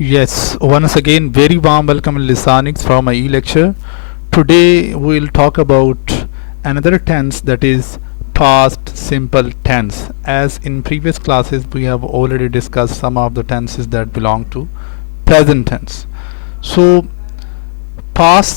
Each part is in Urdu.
Yes, once again, very warm welcome and listenings from my e-lecture. Today we will talk about another tense, that is past simple tense. As in previous classes, we have already discussed some of the tenses that belong to present tense. So past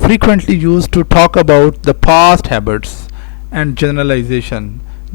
frequently used to talk about the past habits and generalization.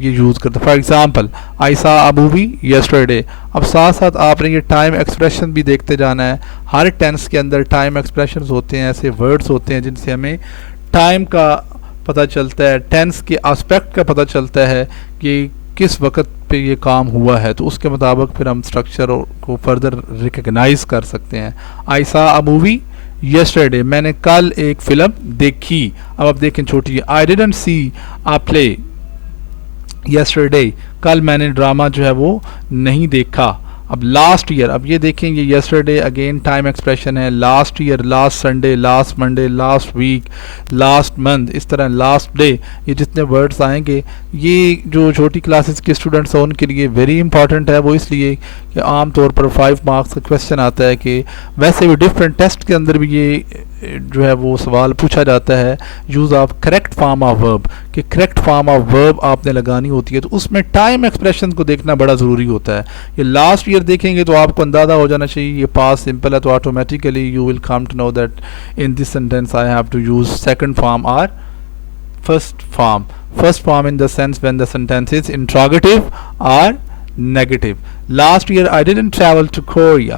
یہ یوز کرتے. فار ایگزامپل آئی سا اے مووی یسٹرڈے. اب ساتھ ساتھ آپ نے یہ ٹائم ایکسپریشن بھی دیکھتے جانا ہے. ہر ٹینس کے اندر ٹائم ایکسپریشنز ہوتے ہیں, ایسے ورڈز ہوتے ہیں جن سے ہمیں ٹائم کا پتہ چلتا ہے, ٹینس کے آسپیکٹ کا پتہ چلتا ہے کہ کس وقت پہ یہ کام ہوا ہے, تو اس کے مطابق پھر ہم اسٹرکچر کو فردر ریکگنائز کر سکتے ہیں. آئی سا اے مووی یسٹرڈے, میں نے کل ایک فلم دیکھی. اب آپ دیکھیں چھوٹی, I didn't C a play yesterday, کل میں نے ڈرامہ جو ہے وہ نہیں دیکھا. اب لاسٹ ایئر, اب یہ دیکھیں یہ یسٹرڈے اگین ٹائم ایکسپریشن ہے. Last year, last Sunday, last Monday, last week, last month, اس طرح لاسٹ ڈے, یہ جتنے ورڈز آئیں گے یہ جو چھوٹی کلاسز کے اسٹوڈنٹس ہیں ان کے لیے ویری امپورٹنٹ ہے. وہ اس لیے کہ عام طور پر 5 مارکس کا کویشچن آتا ہے, کہ ویسے بھی ڈفرینٹ ٹیسٹ کے اندر بھی یہ جو ہے وہ سوال پوچھا جاتا ہے, use of correct form of verb, کہ کریکٹ فارم آف ورب آپ نے لگانی ہوتی ہے. تو اس میں ٹائم ایکسپریشن کو دیکھنا بڑا ضروری ہوتا ہے. یہ لاسٹ ایئر دیکھیں گے تو آپ کو اندازہ ہو جانا چاہیے یہ پاس سمپل ہے, تو automatically you will come to know that in this sentence I have to use second form or first form. First form in the sense when the sentence is interrogative or negative. Last year I didn't travel to Korea,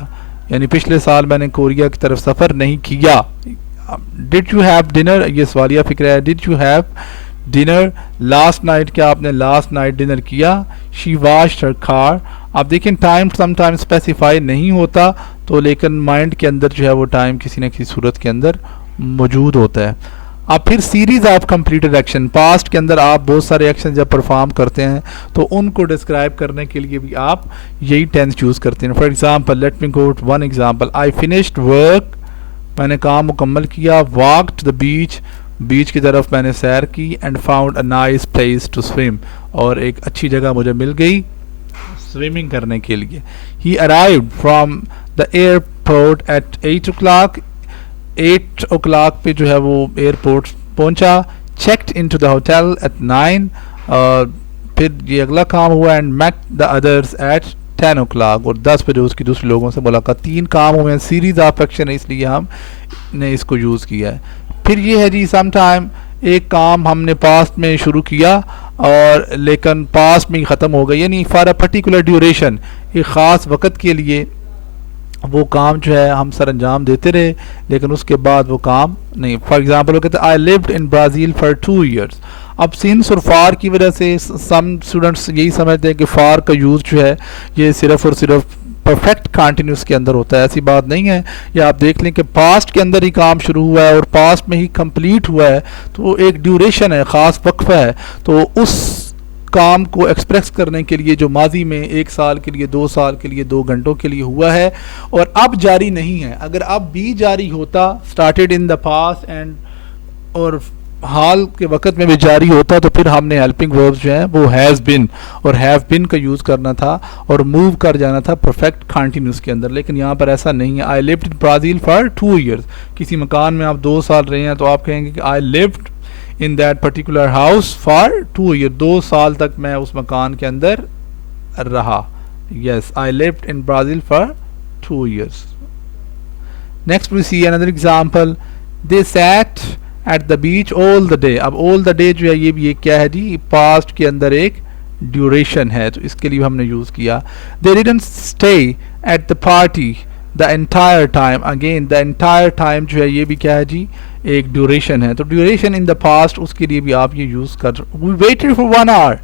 یعنی پچھلے سال میں نے کوریا کی طرف سفر نہیں کیا. Did you have dinner, یہ سوالیہ فکر ہے. Did you have dinner last night, کیا آپ نے last night ڈنر کیا. She washed her car. آپ دیکھیں ٹائم سم ٹائم اسپیسیفائی نہیں ہوتا, تو لیکن مائنڈ کے اندر جو ہے وہ ٹائم کسی نہ کسی صورت کے اندر موجود ہوتا ہے. اب پھر series of completed action, past کے اندر آپ بہت سارے ایکشن جب پرفارم کرتے ہیں تو ان کو ڈسکرائب کرنے کے لیے بھی آپ یہی ٹینس یوز کرتے ہیں. For example let me go to one example. I finished work, میں نے کام مکمل کیا. واک ٹو دا بیچ, بیچ کی طرف میں نے سیر کی. And found a nice place to swim, اور ایک اچھی جگہ مجھے مل گئی سوئمنگ کرنے کے لیے. He arrived from the airport at 8 o'clock, 8 o'clock پہ جو ہے وہ ایئرپورٹ پہنچا. Checked in to the hotel at 9, پھر یہ اگلا کام ہوا. And met the others at 10 o'clock, اور 10 بجے اس کی دوسرے لوگوں سے ملاقات. 3 کام ہوئے ہیں, سیریز آف ایکشن ہے, اس لیے ہم نے اس کو یوز کیا ہے. پھر یہ ہے جی سم ٹائم ایک کام ہم نے پاسٹ میں شروع کیا اور لیکن پاسٹ میں ہی ختم ہو گیا, یعنی فار اے پرٹیکولر ڈیوریشن, ایک خاص وقت کے لیے وہ کام جو ہے ہم سر انجام دیتے رہے لیکن اس کے بعد وہ کام نہیں. فار ایگزامپل وہ کہتے ہیں I lived in Brazil for 2 years. اب سینس اور فار کی وجہ سے سم اسٹوڈنٹس یہی سمجھتے ہیں کہ فار کا یوز جو ہے یہ صرف اور صرف پرفیکٹ کنٹینیوس کے اندر ہوتا ہے. ایسی بات نہیں ہے. یا آپ دیکھ لیں کہ پاسٹ کے اندر ہی کام شروع ہوا ہے اور پاسٹ میں ہی کمپلیٹ ہوا ہے, تو ایک ڈیوریشن ہے, خاص وقفہ ہے. تو اس کام کو ایکسپریس کرنے کے لیے جو ماضی میں 1 سال کے لیے, 2 سال کے لیے, 2 گھنٹوں کے لیے ہوا ہے اور اب جاری نہیں ہے, اگر اب بھی جاری ہوتا started in the past and اور حال کے وقت میں بھی جاری ہوتا, تو پھر ہم نے ہیلپنگ وربز جو ہیں وہ ہیز بن اور ہیو بن کا یوز کرنا تھا اور موو کر جانا تھا پرفیکٹ کنٹینیوس کے اندر. لیکن یہاں پر ایسا نہیں ہے. I lived in Brazil for 2 years, کسی مکان میں آپ 2 سال رہے ہیں تو آپ کہیں گے کہ I lived in that particular house for 2 years, 2 سال تک میں اس مکان کے اندر رہا. Yes, I lived in Brazil for 2 years. Next we see another example. They sat at the beach all the day. اب all the day جو ہے یہ بھی ایک کیا ہے جی, past کے اندر ایک duration ہے, تو اس کے لیے ہم نے یوز کیا. They didn't stay at the party the entire time. Again the entire time جو ہے یہ بھی کیا ہے جی, ایک ڈیوریشن ہے. تو ڈیوریشن ان دا پاسٹ, اس کے لیے بھی آپ یہ یوز کر. وی ویٹڈ فار 1 hour,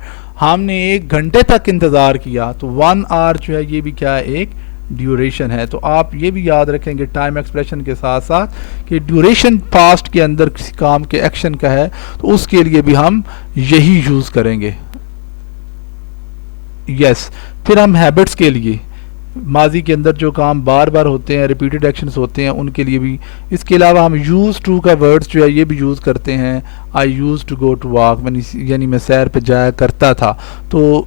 ہم نے 1 گھنٹے تک انتظار کیا. تو 1 hour جو ہے یہ بھی کیا ہے, ایک ڈیوریشن ہے. تو آپ یہ بھی یاد رکھیں گے ٹائم ایکسپریشن کے ساتھ ساتھ کہ ڈیوریشن پاسٹ کے اندر کسی کام کے ایکشن کا ہے تو اس کے لیے بھی ہم یہی یوز کریں گے. یس, پھر ہم ہیبٹس کے لیے, ماضی کے اندر جو کام بار بار ہوتے ہیں, ریپیٹڈ ایکشنز ہوتے ہیں, ان کے لیے بھی. اس کے علاوہ ہم یوز ٹو کا ورڈز جو ہے یہ بھی یوز کرتے ہیں. I use to go to walk, یعنی میں سیر پہ جایا کرتا تھا. تو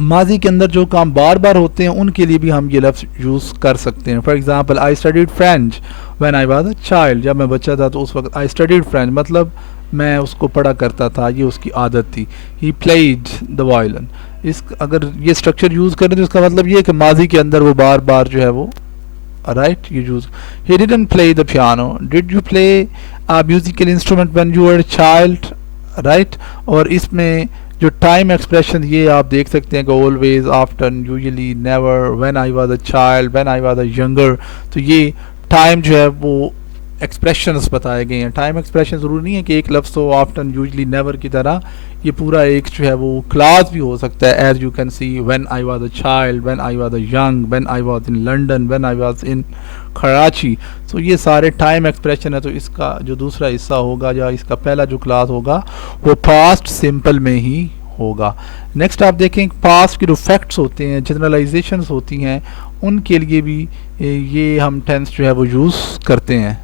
ماضی کے اندر جو کام بار بار ہوتے ہیں ان کے لیے بھی ہم یہ لفظ یوز کر سکتے ہیں. For example I studied French when I was a child, جب میں بچہ تھا تو اس وقت آئی اسٹڈیڈ فرینچ, مطلب میں اس کو پڑھا کرتا تھا, یہ اس کی عادت تھی. ہی پلیڈ دا وائلن, اگر یہ اسٹرکچر یوز کریں تو اس کا مطلب یہ ہے کہ ماضی کے اندر وہ بار بار جو ہے وہ رائٹ یہ use. He didn't play the piano. Did you play musical instrument when you were a child, right. اور اس میں جو ٹائم ایکسپریشن یہ آپ دیکھ سکتے ہیں کہ always, often, usually, never, when I was a child, when I was a younger. تو یہ ٹائم جو ہے وہ ایکسپریشنز بتائے گئے ہیں. ٹائم ایکسپریشن ضروری نہیں ہے کہ ایک لفظ ہو آفٹن یوزلی نیور کی طرح, یہ پورا ایک جو ہے وہ کلاس بھی ہو سکتا ہے. As you can see, when I was a child, when I was a young, when I was in London, when I was in Karachi. تو یہ سارے ٹائم ایکسپریشن ہے. تو اس کا جو دوسرا حصہ ہوگا یا اس کا پہلا جو کلاس ہوگا وہ پاسٹ سمپل میں ہی ہوگا. نیکسٹ آپ دیکھیں پاسٹ کے جو فیکٹس ہوتے ہیں, جنرلائزیشنز ہوتی ہیں, ان کے لیے بھی یہ ہم ٹینس جو ہے وہ یوز کرتے ہیں.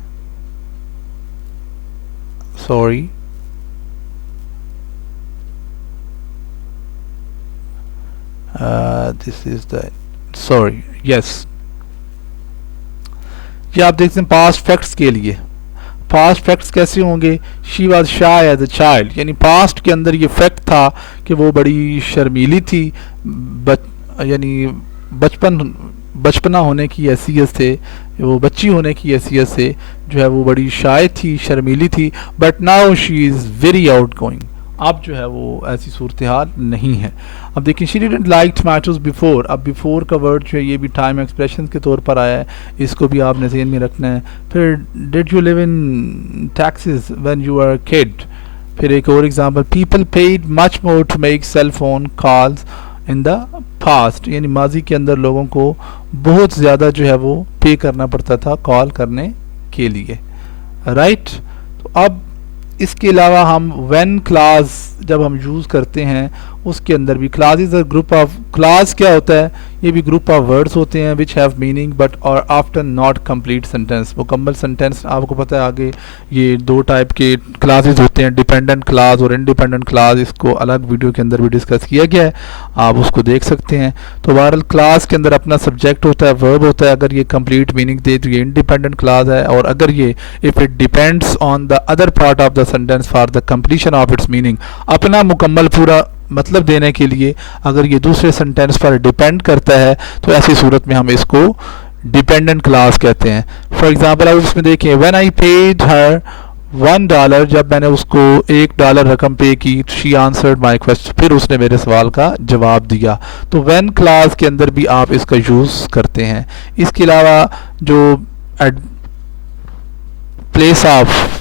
سوری, دس از دا, سوری, یس, یہ آپ دیکھتے ہیں پاسٹ فیکٹس کے لیے. پاسٹ فیکٹس کیسے ہوں گے؟ She was shy as a child, یعنی پاسٹ کے اندر یہ فیکٹ تھا کہ وہ بڑی شرمیلی تھی, یعنی بچپنا ہونے کی حیثیت سے, وہ بچی ہونے کی حیثیت سے جو ہے وہ بڑی شائع تھی, شرمیلی تھی. But now she is very out going, اب جو ہے وہ ایسی صورتحال نہیں ہے. اب دیکھیں شی ڈیڈنٹ لائک ٹماٹوز بیفور. اب بیفور کا ورڈ جو ہے یہ بھی ٹائم ایکسپریشن کے طور پر آیا ہے, اس کو بھی آپ نے ذہن میں رکھنا ہے. پھر did you live in Texas when you were kid. پھر ایک اور example, people paid much more to make cell phone calls in the past, یعنی ماضی کے اندر لوگوں کو بہت زیادہ جو ہے وہ پے کرنا پڑتا تھا کال کرنے کے لیے, رائٹ. تو اب اس کے علاوہ ہم وین کلاس جب ہم یوز کرتے ہیں اس کے اندر بھی کلاسز گروپ آف, کلاس کیا ہوتا ہے, یہ بھی گروپ آف ورڈس ہوتے ہیں وچ ہیو میننگ بٹ اور آفٹن ناٹ کمپلیٹ سینٹینس. مکمل سینٹینس آپ کو پتہ ہے آگے یہ دو ٹائپ کے کلاسز ہوتے ہیں, ڈیپینڈنٹ کلاس اور انڈیپینڈنٹ کلاس. اس کو الگ ویڈیو کے اندر بھی ڈسکس کیا گیا ہے, آپ اس کو دیکھ سکتے ہیں. تو بہرحال کلاس کے اندر اپنا سبجیکٹ ہوتا ہے, ورب ہوتا ہے, اگر یہ کمپلیٹ میننگ دے تو یہ انڈیپینڈنٹ کلاس ہے, اور اگر یہ if it depends on the other part of the sentence for the completion of its meaning, اپنا مکمل پورا مطلب دینے کے لیے اگر یہ دوسرے سینٹینس پر ڈیپینڈ کرتا ہے تو ایسی صورت میں ہم اس کو ڈیپینڈنٹ کلاس کہتے ہیں. فار ایگزامپل آپ اس میں دیکھیں, وین آئی پیڈ ہر $1, جب میں نے اس کو $1 رقم پے کی, شی آنسرڈ مائی کوسچن, پھر اس نے میرے سوال کا جواب دیا. تو وین کلاس کے اندر بھی آپ اس کا یوز کرتے ہیں. اس کے علاوہ جو پلیس آف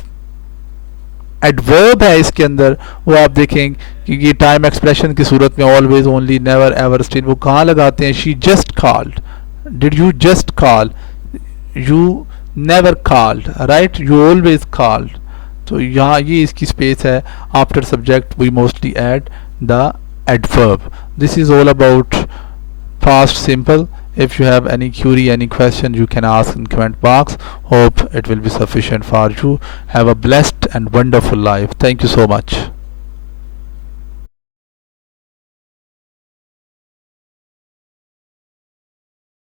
ایڈورب ہے اس کے اندر, وہ آپ دیکھیں کہ یہ ٹائم ایکسپریشن کی صورت میں always, only, never, ever, still, وہ کہاں لگاتے ہیں؟ She just called, did you just call, you never called, right, you always called. تو یہاں یہ اس کی اسپیس ہے. After subject we mostly add the adverb. This is all about past simple. If you have any query, any question, you can ask in comment box. Hope it will be sufficient for you. Have a blessed and wonderful life. Thank you so much.